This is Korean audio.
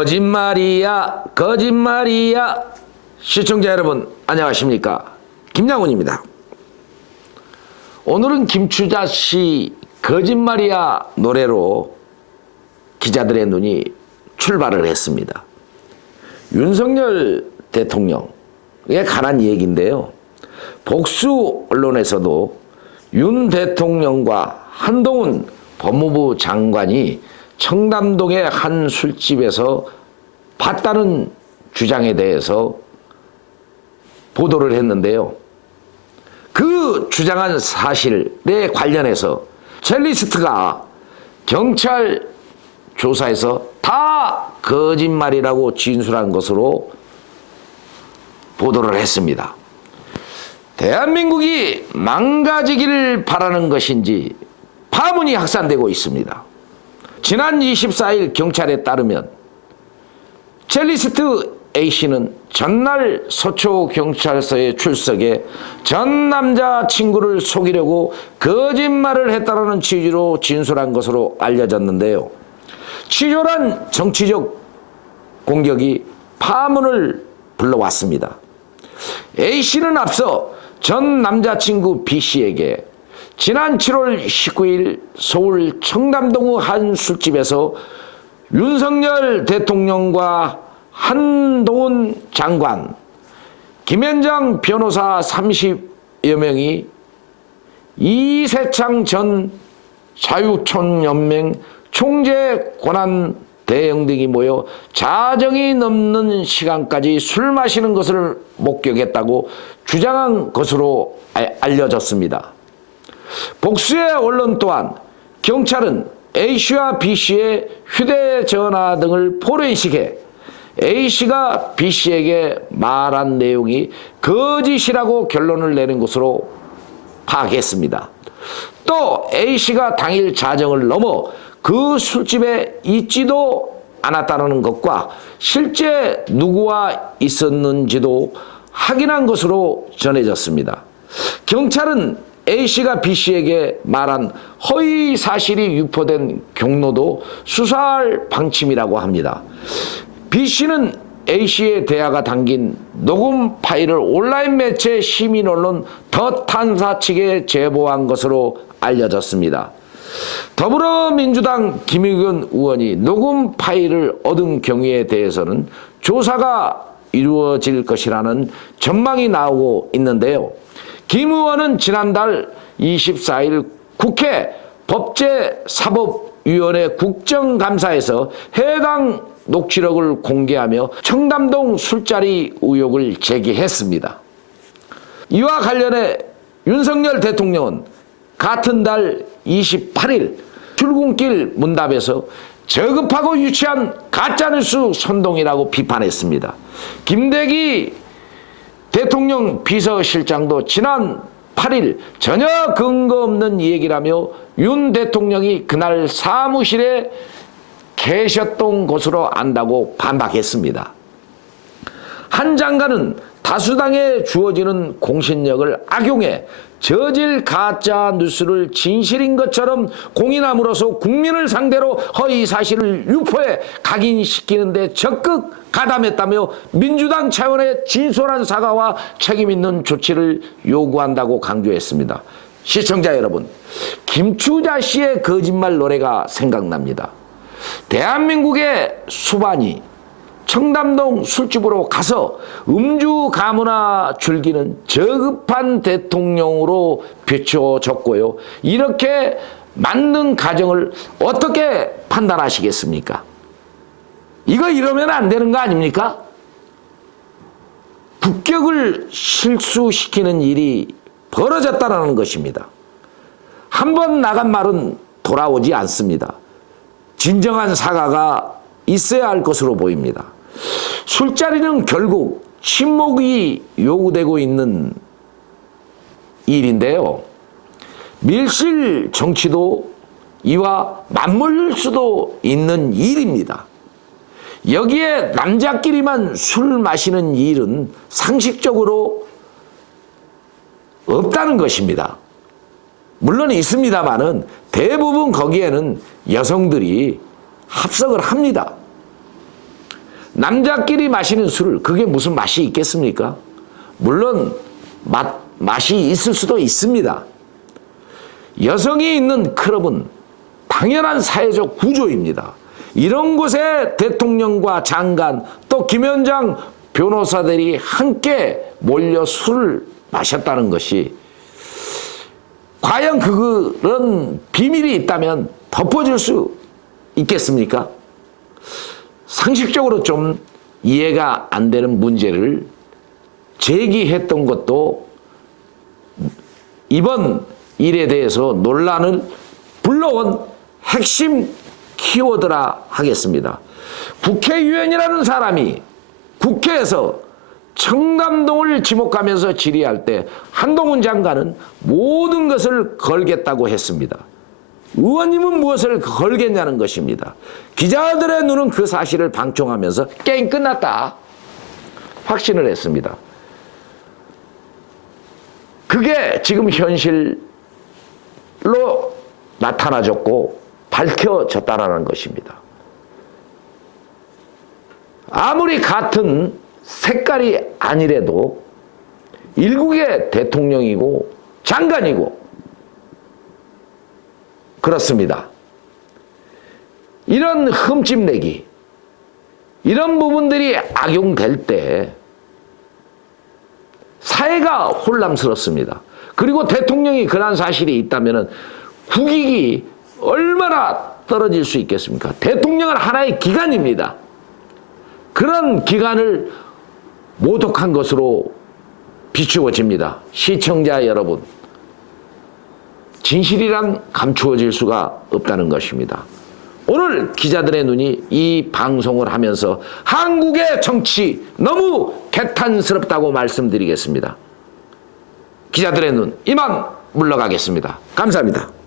거짓말이야 거짓말이야. 시청자 여러분 안녕하십니까, 김양훈입니다. 오늘은 김추자 씨 거짓말이야 노래로 기자들의 눈이 출발을 했습니다. 윤석열 대통령에 관한 얘기인데요, 복수 언론에서도 윤 대통령과 한동훈 법무부 장관이 청담동의 한 술집에서 봤다는 주장에 대해서 보도를 했는데요, 그 주장한 사실에 관련해서 첼리스트가 경찰 조사에서 다 거짓말이라고 진술한 것으로 보도를 했습니다. 대한민국이 망가지기를 바라는 것인지 파문이 확산되고 있습니다. 지난 24일 경찰에 따르면 첼리스트 A씨는 전날 서초경찰서에 출석해 전 남자친구를 속이려고 거짓말을 했다는 취지로 진술한 것으로 알려졌는데요, 치졸한 정치적 공격이 파문을 불러왔습니다. A씨는 앞서 전 남자친구 B씨에게 지난 7월 19일 서울 청담동 한 술집에서 윤석열 대통령과 한동훈 장관, 김현장 변호사 30여 명이 이세창 전 자유촌연맹 총재 권한 대행 등이 모여 자정이 넘는 시간까지 술 마시는 것을 목격했다고 주장한 것으로 알려졌습니다. 복수의 언론 또한 경찰은 A씨와 B씨의 휴대전화 등을 포렌식해 A씨가 B씨에게 말한 내용이 거짓이라고 결론을 내는 것으로 파악했습니다. 또 A씨가 당일 자정을 넘어 그 술집에 있지도 않았다는 것과 실제 누구와 있었는지도 확인한 것으로 전해졌습니다. 경찰은 A씨가 B씨에게 말한 허위 사실이 유포된 경로도 수사할 방침이라고 합니다. B씨는 A씨의 대화가 담긴 녹음 파일을 온라인 매체 시민 언론 더 탄사 측에 제보한 것으로 알려졌습니다. 더불어민주당 김의겸 의원이 녹음 파일을 얻은 경우에 대해서는 조사가 이루어질 것이라는 전망이 나오고 있는데요, 김 의원은 지난달 24일 국회 법제사법위원회 국정감사에서 해당 녹취록을 공개하며 청담동 술자리 의혹을 제기했습니다. 이와 관련해 윤석열 대통령은 같은 달 28일 출근길 문답에서 저급하고 유치한 가짜뉴스 선동이라고 비판했습니다. 김대기 대통령 비서실장도 지난 8일 전혀 근거 없는 얘기라며 윤 대통령이 그날 사무실에 계셨던 것으로 안다고 반박했습니다. 한 장관은 다수당에 주어지는 공신력을 악용해 저질 가짜 뉴스를 진실인 것처럼 공인함으로써 국민을 상대로 허위 사실을 유포해 각인시키는 데 적극 가담했다며 민주당 차원의 진솔한 사과와 책임 있는 조치를 요구한다고 강조했습니다. 시청자 여러분, 김추자 씨의 거짓말 노래가 생각납니다. 대한민국의 수반이 청담동 술집으로 가서 음주 가무나 즐기는 저급한 대통령으로 비춰졌고요, 이렇게 만든 가정을 어떻게 판단하시겠습니까? 이거 이러면 안 되는 거 아닙니까? 국격을 실수시키는 일이 벌어졌다는 것입니다. 한 번 나간 말은 돌아오지 않습니다. 진정한 사과가 있어야 할 것으로 보입니다. 술자리는 결국 침묵이 요구되고 있는 일인데요, 밀실 정치도 이와 맞물릴 수도 있는 일입니다. 여기에 남자끼리만 술 마시는 일은 상식적으로 없다는 것입니다. 물론 있습니다만은 대부분 거기에는 여성들이 합석을 합니다. 남자끼리 마시는 술을 그게 무슨 맛이 있겠습니까? 물론 맛이 있을 수도 있습니다. 여성이 있는 클럽은 당연한 사회적 구조입니다. 이런 곳에 대통령과 장관 또 김현장 변호사들이 함께 몰려 술을 마셨다는 것이 과연 그런 비밀이 있다면 덮어질 수 있겠습니까? 상식적으로 좀 이해가 안 되는 문제를 제기했던 것도 이번 일에 대해서 논란을 불러온 핵심 키워드라 하겠습니다. 국회의원이라는 사람이 국회에서 청담동을 지목하면서 질의할 때 한동훈 장관은 모든 것을 걸겠다고 했습니다. 의원님은 무엇을 걸겠냐는 것입니다. 기자들의 눈은 그 사실을 방청하면서 게임 끝났다 확신을 했습니다. 그게 지금 현실로 나타나졌고 밝혀졌다라는 것입니다. 아무리 같은 색깔이 아니래도 일국의 대통령이고 장관이고 그렇습니다. 이런 흠집내기, 이런 부분들이 악용될 때 사회가 혼란스럽습니다. 그리고 대통령이 그런 사실이 있다면 국익이 얼마나 떨어질 수 있겠습니까? 대통령은 하나의 기관입니다. 그런 기관을 모독한 것으로 비추어집니다. 시청자 여러분, 진실이란 감추어질 수가 없다는 것입니다. 오늘 기자들의 눈이 이 방송을 하면서 한국의 정치 너무 개탄스럽다고 말씀드리겠습니다. 기자들의 눈 이만 물러가겠습니다. 감사합니다.